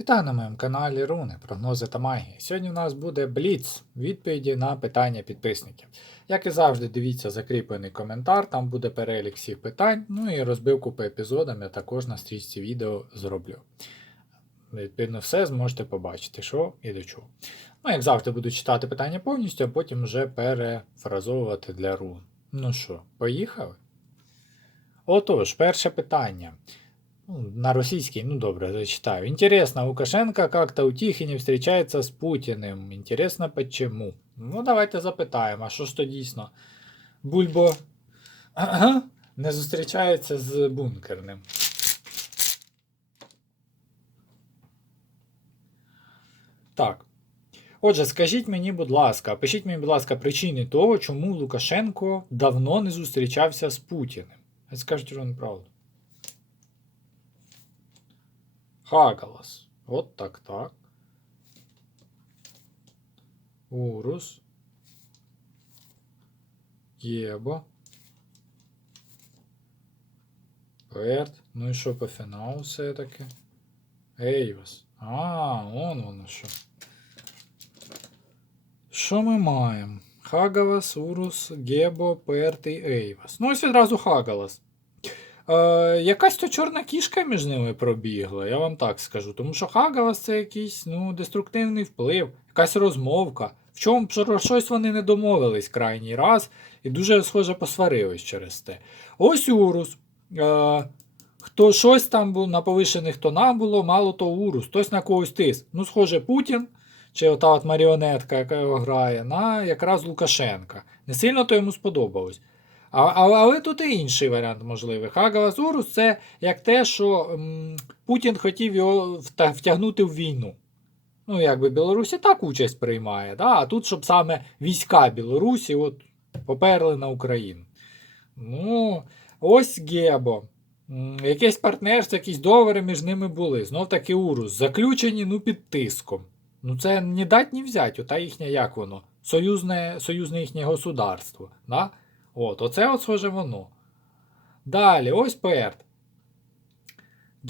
Вітаю на моєму каналі Руни, прогнози та магія. Сьогодні у нас буде Бліц, відповіді на питання підписників. Як і завжди, дивіться закріплений коментар, там буде перелік всіх питань, ну і розбивку по епізодам я також на стрічці відео зроблю. Відповідно, все зможете побачити, що і до чого. Ну, як завжди, буду читати питання повністю, а потім вже перефразовувати для рун. Ну що, поїхали? Отож, перше питання. Ну, на російский, ну добре, зачитаю. Интересно, Лукашенко как-то утих и не встречается с Путіним. Интересно, почему? Ну, давайте запитаємо, а що ж то дійсно? Бульбо не зустрічається з бункерним. Так. Отже, скажіть мені, будь ласка, пишіть мені, будь ласка, причини того, чому Лукашенко давно не зустрічався з Путіним. Хай скажуть вам правду. Хагалас. От так так. Урус. Єбо. Перт. Ну і що по фіналу все-таки? Ейвас. А, он воно що. Що ми маємо? Хагалас, Урус, Гебо, Перт і Ейвас. Ну ось відразу Хагалас. Е, якась то чорна кішка між ними пробігла, я вам так скажу. Тому що Хагалас це якийсь ну, деструктивний вплив, якась розмовка. В чому про щось вони не домовились крайній раз і дуже схоже посварились через те. Ось Урус. Е, хто щось там було на повишених тонах було, мало то Урус, хтось на когось тис. Ну, схоже, Путін. Чи ота от маріонетка, яка його грає, на якраз Лукашенка. Не сильно то йому сподобалось. А, а, але тут і інший варіант можливий. Хагалазурус це як те, що м, Путін хотів його втягнути в війну. Ну, якби Білорусь так участь приймає, да? а тут, щоб саме війська Білорусі от, поперли на Україну. Ну, ось Гебо. Якесь партнерство, якісь договори між ними були. Знов таки Урус. Заключені ну, під тиском. Ну, це не дать, ні взять, ота їхня, як воно, союзне, союзне їхнє государство. Да? От, оце от схоже воно. Далі, ось Перт.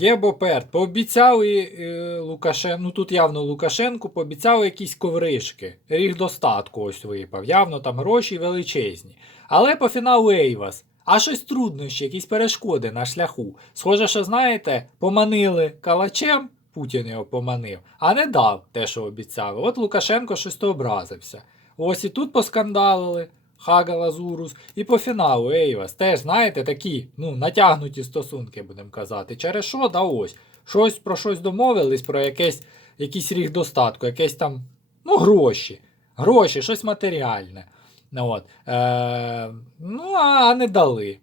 Гебо Перт. Пообіцяли е, Лукашен... ну тут явно Лукашенку, пообіцяли якісь ковришки. Ріг достатку ось випав. Явно там гроші величезні. Але по фіналу Ейвас. А щось труднощі, якісь перешкоди на шляху. Схоже, що, знаєте, поманили калачем, Путін його поманив, а не дав те, що обіцяли. От Лукашенко щось то образився. Ось і тут поскандалили. Хага Лазурус. І по фіналу Ейвас. Теж, знаєте, такі ну, натягнуті стосунки, будемо казати. Через що? Да ось. Щось про щось домовились, про якесь, якийсь ріг достатку, якесь там, ну, гроші. Гроші, щось матеріальне. Ну, От. Е, ну, а не дали.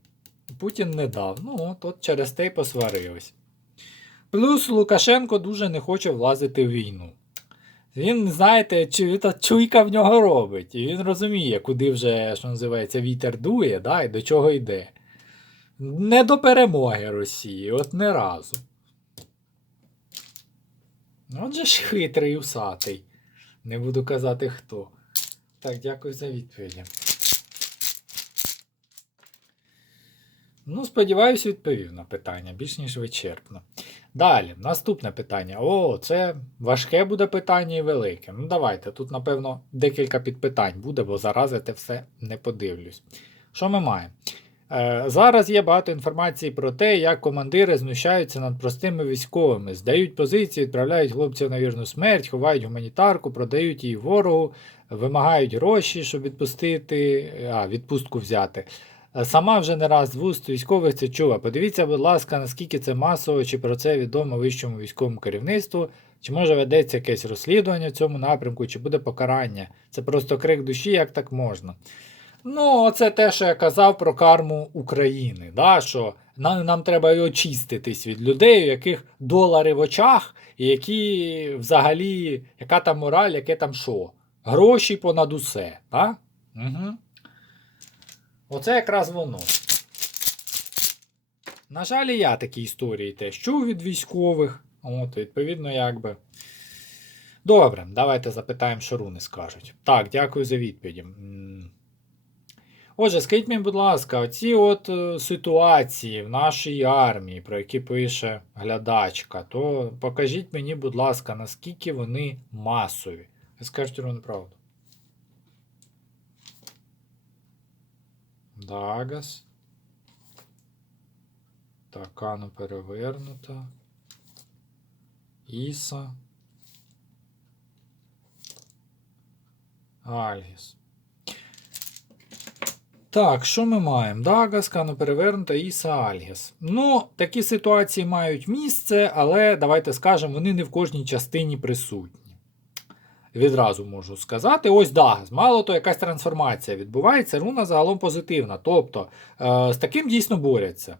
Путін не дав. Ну, от, от через те й посварились. Плюс Лукашенко дуже не хоче влазити в війну. Він, знаєте, та чуйка в нього робить. І він розуміє, куди вже, що називається, вітер дує, да, і до чого йде. Не до перемоги Росії, от не разу. Отже ж хитрий усатий. Не буду казати хто. Так, дякую за відповіді. Ну, сподіваюся, відповів на питання більш ніж вичерпно. Далі, наступне питання. О, це важке буде питання і велике. Ну, давайте, тут, напевно, декілька підпитань буде, бо зараз я те все не подивлюсь. Що ми маємо? Е, зараз є багато інформації про те, як командири знущаються над простими військовими, здають позиції, відправляють хлопців на вірну смерть, ховають гуманітарку, продають її ворогу, вимагають гроші, щоб відпустити, а, відпустку взяти. Е, Сама вже не раз з вуст військових це чула. Подивіться, будь ласка, наскільки це масово, чи про це відомо вищому військовому керівництву, чи може ведеться якесь розслідування в цьому напрямку, чи буде покарання. Це просто крик душі, як так можна. Ну, це те, що я казав про карму України. Да? Що нам, нам треба і очиститись від людей, у яких долари в очах, і які взагалі, яка там мораль, яке там що. Гроші понад усе. Да? Угу. Оце якраз воно. На жаль, я такі історії теж чув від військових. От, відповідно, якби. Добре, давайте запитаємо, що руни скажуть. Так, дякую за відповіді. Отже, скажіть мені, будь ласка, оці от е, ситуації в нашій армії, про які пише глядачка, то покажіть мені, будь ласка, наскільки вони масові. Ви скажете ровно правду. Дагас. Так, Кану перевернута. Іса. Альгіс. Так, що ми маємо? Дагас, Кану перевернута, Іса Альгіс. Ну, такі ситуації мають місце, але давайте скажемо, вони не в кожній частині присутні. Відразу можу сказати. Ось Дагас. Мало то якась трансформація відбувається, руна загалом позитивна. Тобто е, з таким дійсно борються.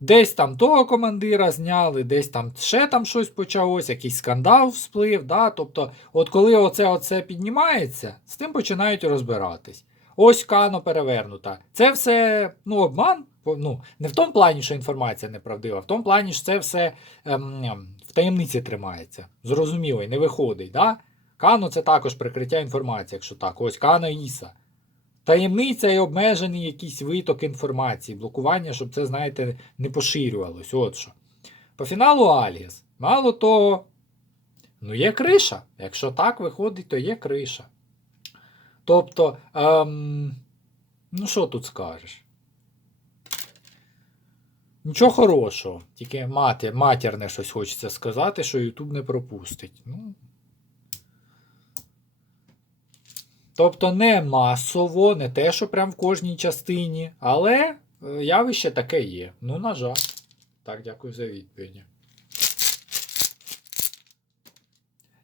Десь там того командира зняли, десь там ще там щось почалось, якийсь скандал всплив. Да? Тобто, от коли оце, оце піднімається, з тим починають розбиратись. Ось Кано перевернута. Це все ну, обман. Ну, не в тому плані, що інформація неправдива, в тому плані, що це все ем, ем, таємниці тримається. Зрозуміло, не виходить. Да? Кано це також прикриття інформації, якщо так. Ось Кано Іса. Таємниця і обмежений якийсь виток інформації, блокування, щоб це, знаєте, не поширювалось. От що. По фіналу Аліс. Мало того, ну є криша. Якщо так виходить, то є криша. Тобто, ем, ну що тут скажеш? Нічого хорошого. Тільки матір, матірне щось хочеться сказати, що YouTube не пропустить. Ну, Тобто не масово, не те, що прям в кожній частині, але е, явище таке є. Ну, на жаль. Так, дякую за відповіді.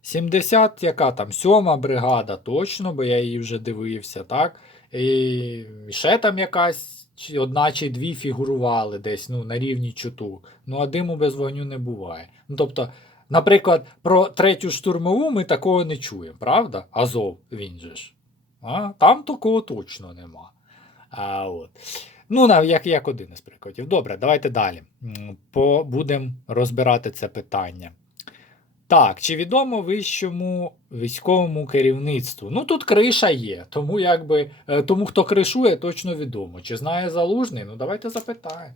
70, яка там, сьома бригада, точно, бо я її вже дивився, так? І ще там якась одна чи дві фігурували десь ну, на рівні чуту. Ну, а диму без вогню не буває. Ну, тобто, наприклад, про третю штурмову ми такого не чуємо, правда? Азов, він же ж. А? Там такого точно нема. А, от. Ну, як, як один із прикладів. Добре, давайте далі. Будемо розбирати це питання. Так, чи відомо вищому військовому керівництву? Ну тут криша є, тому якби е, тому хто кришує, точно відомо. Чи знає залужний? Ну давайте запитаємо.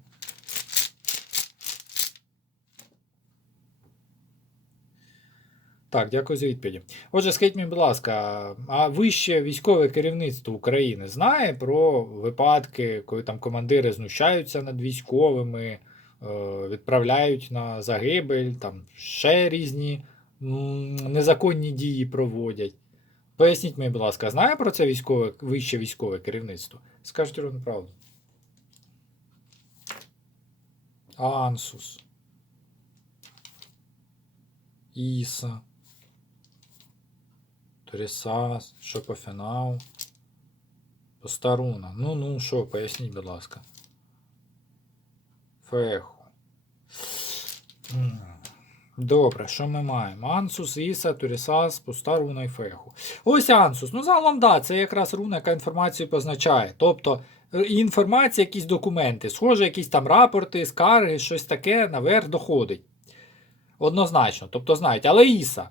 Так, дякую за відповіді. Отже, скажіть мені, будь ласка, а вище військове керівництво України знає про випадки, коли там командири знущаються над військовими, відправляють на загибель, там ще різні незаконні дії проводять. Поясніть мені, будь ласка, знає про це військове, вище військове керівництво? Скажіть ровно правду. Ансус. Іса. Торісас. Що по фіналу? Постаруна. Ну, ну, що, поясніть, будь ласка. Феху. Добре, що ми маємо? Ансус, Іса, Турісас, Пуста руна і Феху. Ось Ансус. Ну, загалом, да, це якраз руна, яка інформацію позначає. Тобто, е, інформація, якісь документи. Схоже, якісь там рапорти, скарги, щось таке наверх доходить. Однозначно, тобто знають, але Іса.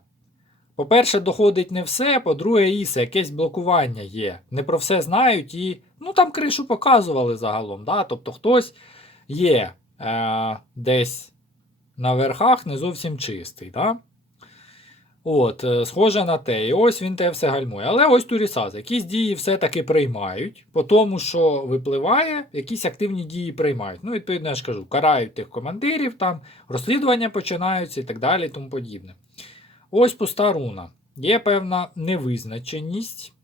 По-перше, доходить не все, по-друге, Іса, якесь блокування є. Не про все знають і. Ну там кришу показували загалом. Да? Тобто хтось є е, десь на верхах не зовсім чистий. Да? От, е, схоже на те. І ось він те все гальмує. Але ось Турісаз, якісь дії все-таки приймають, по тому, що випливає, якісь активні дії приймають. Ну, відповідно, я ж кажу, карають тих командирів, там, розслідування починаються і так далі, тому подібне. Ось пуста руна. Є певна невизначеність.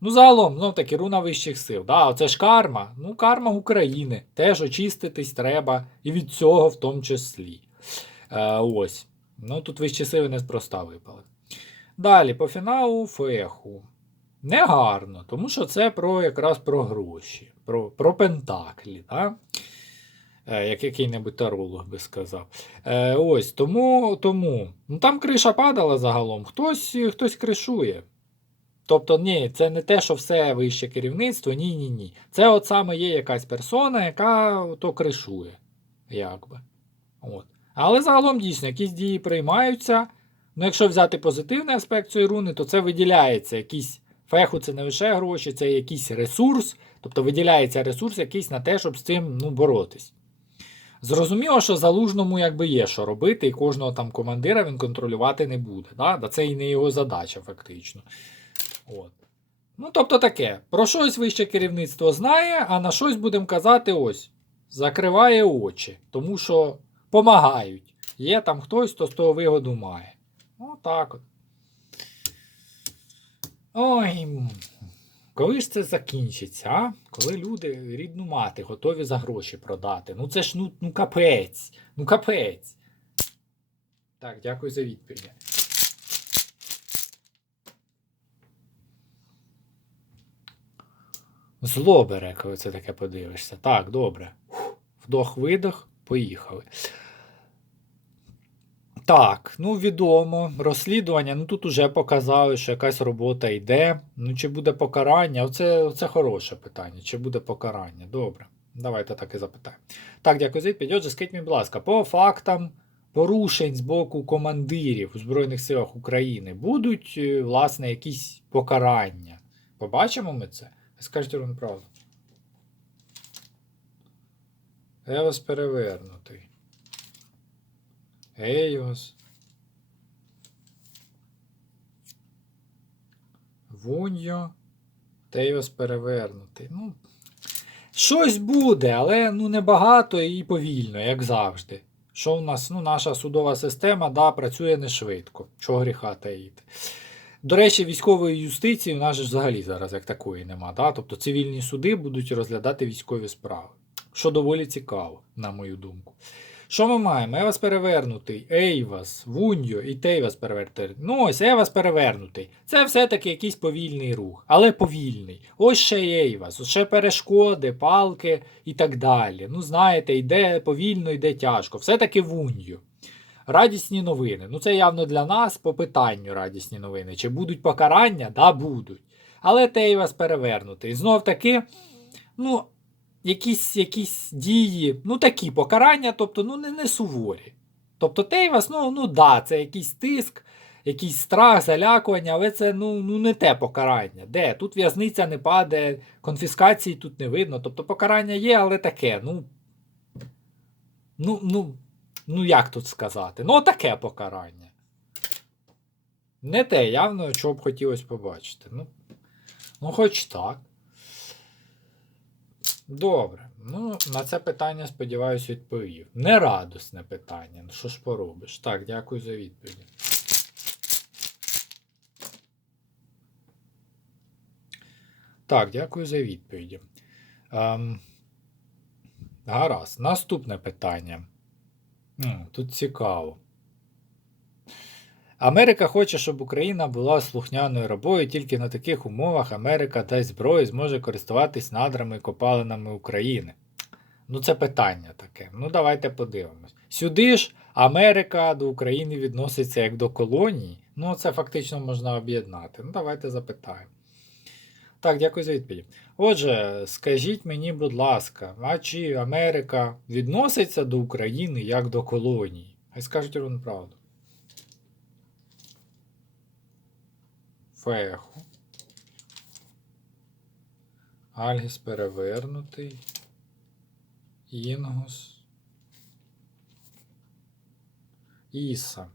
Ну, загалом, знов таки, руна вищих сил. Да, Оце ж карма. Ну, карма України. Теж очиститись треба. І від цього в тому числі. Е, ось. Ну, тут вищі сили неспроста випали. Далі, по фіналу феху. Негарно, тому що це про якраз про гроші, про, про пентаклі. Да? Е, як який-небудь таролог би сказав. Е, ось, тому, тому. Ну, там криша падала загалом, хтось, хтось кришує. Тобто, ні, це не те, що все вище керівництво, ні, ні, ні. Це от саме є якась персона, яка то кришує. Якби. От. Але загалом дійсно якісь дії приймаються. Ну, якщо взяти позитивний аспект цієї руни, то це виділяється якийсь Феху це не лише гроші, це якийсь ресурс, тобто виділяється ресурс якийсь на те, щоб з цим ну, боротись. Зрозуміло, що залужному якби є що робити, і кожного там командира він контролювати не буде. Да? Це і не його задача, фактично. От. Ну, тобто таке, про щось вище керівництво знає, а на щось будемо казати ось. Закриває очі, тому що помагають. Є там хтось, хто з того вигоду має. Отак от. Ой. Коли ж це закінчиться, а? Коли люди рідну мати готові за гроші продати. Ну це ж ну, ну капець. Ну капець. Так, дякую за відповідь. Зло бере, коли це таке подивишся. Так, добре. Вдох-видох, поїхали. Так, ну відомо, розслідування. Ну тут уже показали, що якась робота йде. Ну, чи буде покарання? Оце, оце хороше питання. Чи буде покарання? Добре. Давайте так і запитаємо. Так, дякую за відповідь. Отже, скажіть мені, будь ласка, по фактам порушень з боку командирів у Збройних силах України будуть, е, власне, якісь покарання? Побачимо ми це? Скажіть вам правду. Евос перевернутий. Ейос. Вуньо. Тейос перевернутий. Ну, щось буде, але ну, небагато і повільно, як завжди. Що у нас? Ну, наша судова система да, працює не швидко. Чого гріха таїти. До речі, військової юстиції у нас ж взагалі зараз як такої нема. Да? Тобто цивільні суди будуть розглядати військові справи. Що доволі цікаво, на мою думку. Що ми маємо? Евас перевернутий, Ейвас, Вуньо і Тейвас перевернутий. Ну ось Евас перевернутий. Це все-таки якийсь повільний рух, але повільний. Ось ще Ейвас, ось ще перешкоди, палки і так далі. Ну, знаєте, йде повільно, йде тяжко. Все-таки Вуньо. Радісні новини. Ну, це явно для нас по питанню радісні новини. Чи будуть покарання? Да, будуть. Але Тейвас перевернутий. Знов таки, ну, якісь якісь дії, ну такі покарання, тобто ну не, не суворі. Тобто Тейвас, ну, ну да, це якийсь тиск, якийсь страх, залякування, але це ну, ну не те покарання. Де? Тут в'язниця не падає, конфіскації тут не видно. Тобто покарання є, але таке, ну. Ну, ну, ну як тут сказати? Ну, таке покарання. Не те, явно, що б хотілося побачити. Ну, ну хоч так. Добре. Ну, на це питання, сподіваюся, відповів. Нерадосне питання. Ну що ж поробиш? Так, дякую за відповідь. Так, дякую за відповіді. Ем, гаразд. Наступне питання. М, тут цікаво. Америка хоче, щоб Україна була слухняною рабою, тільки на таких умовах Америка дасть зброю зможе користуватись надрами і копалинами України. Ну, це питання таке. Ну, давайте подивимось. Сюди ж Америка до України відноситься як до колонії. Ну, це фактично можна об'єднати. Ну, давайте запитаємо. Так, дякую за відповідь. Отже, скажіть мені, будь ласка, а чи Америка відноситься до України як до колонії? Хай скажуть вам правду. Феху. Альгіс перевернутий. Інгус. Іса.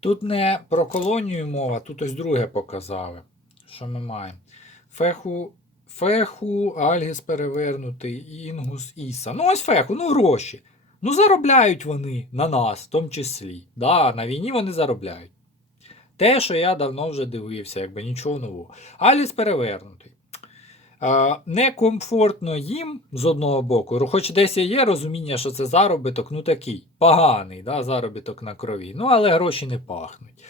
Тут не про колонію мова, тут ось друге показали. Що ми маємо? Феху, Феху, Альгіс перевернутий, Інгус, Іса. Ну, ось Феху, ну гроші. Ну, заробляють вони на нас, в тому числі. Да, на війні вони заробляють. Те, що я давно вже дивився, якби нічого нового. Аліс перевернутий. Е, некомфортно їм з одного боку, хоч десь є розуміння, що це заробіток, ну такий поганий да, заробіток на крові. Ну, але гроші не пахнуть.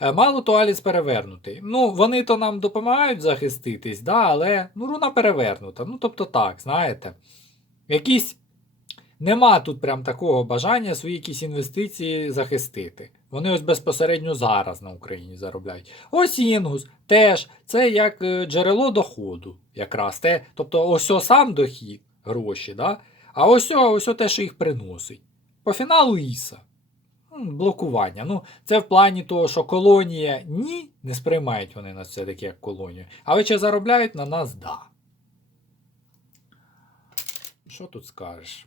Е, мало то Аліс перевернутий. Ну, вони то нам допомагають захиститись, да, але ну, руна перевернута. Ну, тобто так, знаєте. Якісь. Нема тут прям такого бажання свої якісь інвестиції захистити. Вони ось безпосередньо зараз на Україні заробляють. Ось Інгус теж це як е, джерело доходу, якраз те. Тобто, ось сам дохід, гроші, да? а ось ось те, що їх приносить. По фіналу Іса. Блокування. Ну, це в плані того, що колонія ні, не сприймають вони нас все таки як колонію. Але чи заробляють на нас да. Що тут скажеш?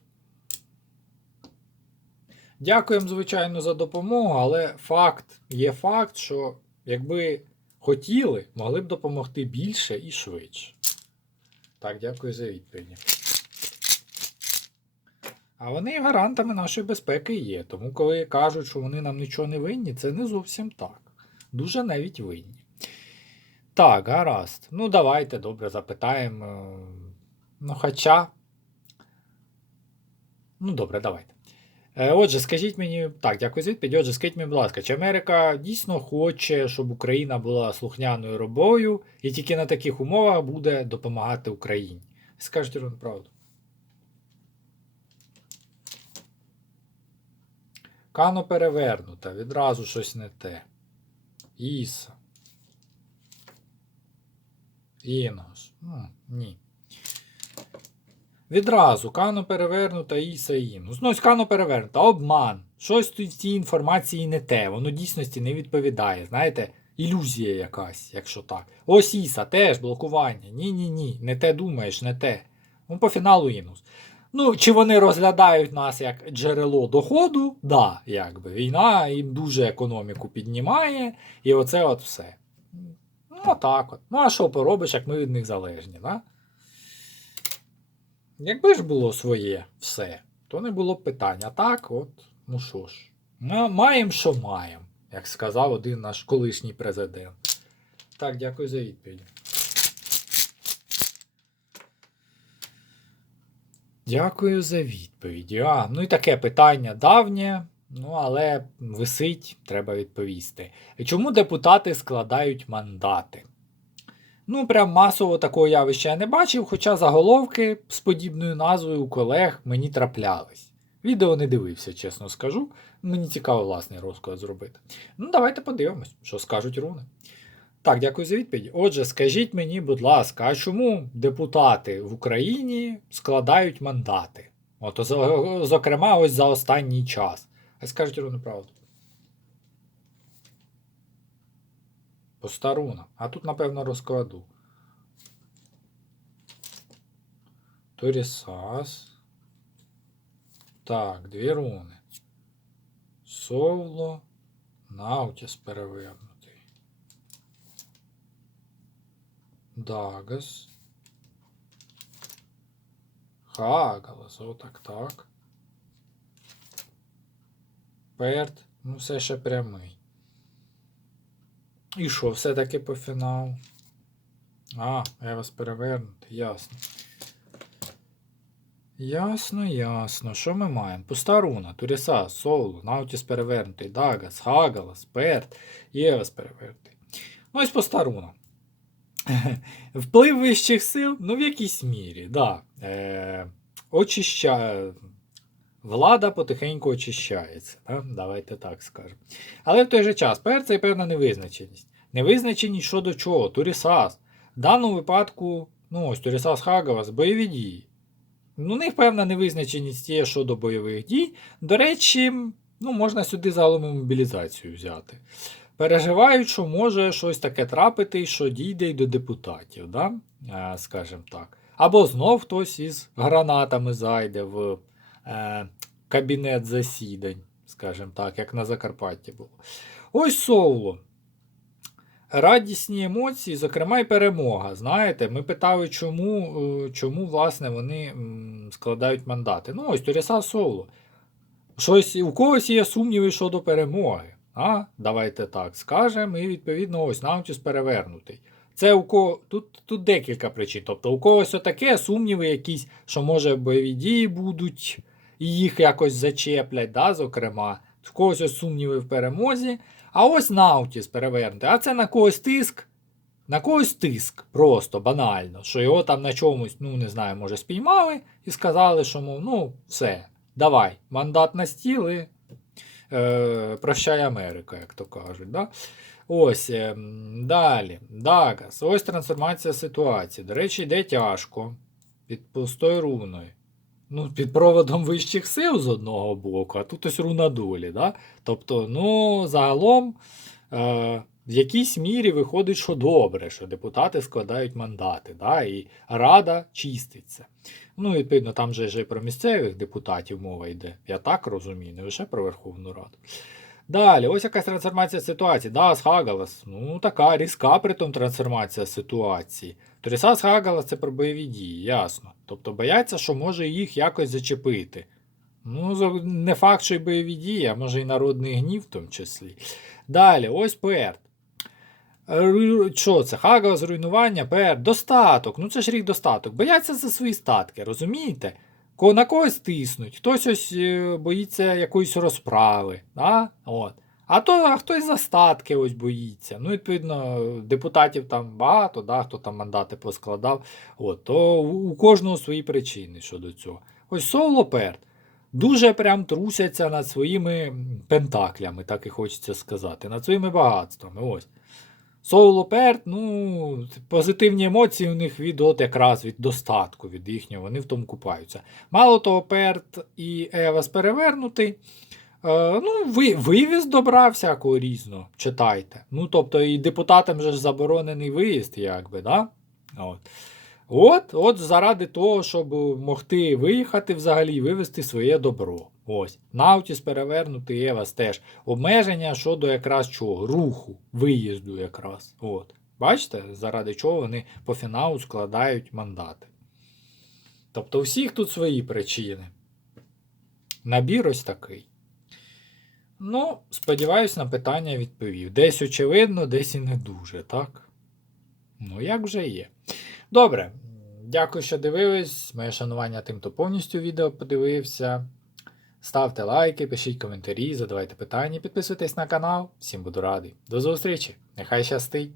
Дякуємо, звичайно, за допомогу, але факт є факт, що якби хотіли, могли б допомогти більше і швидше. Так, дякую за відповіді. А вони гарантами нашої безпеки є. Тому, коли кажуть, що вони нам нічого не винні, це не зовсім так. Дуже навіть винні. Так, гаразд. Ну, давайте добре запитаємо. Ну, хоча. Ну, добре, давайте. Е, Отже, скажіть мені, так, дякую за відповідь. Отже, скажіть мені, будь ласка, чи Америка дійсно хоче, щоб Україна була слухняною робою і тільки на таких умовах буде допомагати Україні? Скажіть рівно правду. Кано перевернута, відразу щось не те. Іса. Інгос. Ні. Відразу Кано перевернута Іса Інгос. Ну, ось Кано перевернута, обман. Щось тут в цій інформації не те, воно дійсності не відповідає. Знаєте, ілюзія якась, якщо так. Ось Іса, теж блокування. Ні-ні ні, не те думаєш, не те. Ну, по фіналу Інгос. Ну, чи вони розглядають нас як джерело доходу? Да, якби. Війна їм дуже економіку піднімає, і оце от все. Ну, отак от. Ну, а що поробиш, як ми від них залежні, да? Якби ж було своє все, то не було б питань. А так, от, ну що ж, ми маємо, що маємо, як сказав один наш колишній президент. Так, дякую за відповідь. Дякую за відповіді. А, ну і таке питання давнє, ну але висить, треба відповісти. Чому депутати складають мандати? Ну, прям масово такого явища я не бачив, хоча заголовки з подібною назвою у колег мені траплялись. Відео не дивився, чесно скажу. Мені цікаво власний розклад зробити. Ну, давайте подивимось, що скажуть руни. Так, дякую за відповідь. Отже, скажіть мені, будь ласка, а чому депутати в Україні складають мандати? От, зокрема, ось за останній час. А скажіть руну правду. Поста руна. А тут, напевно, розкладу. Торісас. Так, дві руни. Совло. Наутіс перевернутий. Дагас. Хагалас, отак так. Перт. Ну, все ще прямий. І що, все-таки по фіналу? А, я вас перевернути, ясно. Ясно, ясно. Що ми маємо? Пуста руна, Туріса, Соло, Наутіс перевернутий, Дагас, Хагалас, Перт, Євас перевернутий. Ну, ось пуста руна. Вплив вищих сил, ну, в якійсь мірі, да. Е, очища... Влада потихеньку очищається. Да? Давайте так скажемо. Але в той же час перце і певна невизначеність. Невизначеність щодо чого? Турісас. В даному випадку, ну ось Турісас Хагавас, бойові дії. Ну, У них певна невизначеність є щодо бойових дій. До речі, ну, можна сюди загалом мобілізацію взяти. Переживають, що може щось таке трапити, що дійде й до депутатів, да? е, скажімо так. Або знов хтось із гранатами зайде в е, кабінет засідань, скажімо так, як на Закарпатті було. Ось Соуло. Радісні емоції, зокрема, і перемога. Знаєте, ми питали, чому, е, чому власне, вони складають мандати. Ну, ось Торіса Соло. Щось, у когось є сумніви щодо перемоги. А? Давайте так скажемо. І відповідно, ось Наутіс перевернутий. Це у кого тут, тут декілька причин. Тобто, у когось отаке сумніви, якісь, що може бойові дії будуть, і їх якось зачеплять, да, зокрема. В когось ось сумніви в перемозі. А ось Наутіс перевернутий. А це на когось тиск. На когось тиск, просто банально, що його там на чомусь, ну не знаю, може, спіймали і сказали, що мов, ну, все, давай, мандат на стіл і прощай Америка, як то кажуть. Да? Ось е, далі. Дагас. Ось трансформація ситуації. До речі, йде тяжко. Під пустою руною. ну, під проводом вищих сил з одного боку, а тут ось руна долі. Да? Тобто, ну, загалом, е, в якійсь мірі виходить, що добре, що депутати складають мандати, да? і рада чиститься. Ну, відповідно, там же і про місцевих депутатів мова йде. Я так розумію, не лише про Верховну Раду. Далі, ось якась трансформація ситуації. Да, Схагалас. Ну, така різка притом трансформація ситуації. Торіса Схагалас це про бойові дії, ясно. Тобто бояться, що може їх якось зачепити. Ну, не факт, що й бойові дії, а може і народний гнів в тому числі. Далі, ось Перт. Що це? Хагалас, руйнування, Перт, достаток. Ну це ж рік достаток. Бояться за свої статки, розумієте? На когось тиснуть, хтось ось е, боїться якоїсь розправи. Да? От. А то а хтось за статки ось боїться. Ну, відповідно, депутатів там багато, да, хто там мандати поскладав. От, то у кожного свої причини щодо цього. Ось Соло Перт дуже прям трусяться над своїми пентаклями, так і хочеться сказати, над своїми багатствами. Ось. Соуло Перт, ну, позитивні емоції у них від от якраз від достатку, від їхнього, вони в тому купаються. Мало того, Перт і Евас перевернутий. Е, ну, ви, вивіз добра всякого різного, читайте. Ну, тобто, і депутатам же ж заборонений виїзд, якби, да? От. От, от заради того, щоб могти виїхати взагалі вивезти своє добро. Ось. Наутіс перевернутий, Евас теж. Обмеження щодо якраз чого? Руху, виїзду якраз. От. Бачите, заради чого вони по фіналу складають мандати. Тобто, у всіх тут свої причини. Набір ось такий. Ну, сподіваюсь, на питання відповів. Десь очевидно, десь і не дуже, так? Ну, як вже є. Добре. Дякую, що дивились. Моє шанування тим, хто повністю відео подивився. Ставте лайки, пишіть коментарі, задавайте питання, підписуйтесь на канал. Всім буду радий. До зустрічі! Нехай щастить!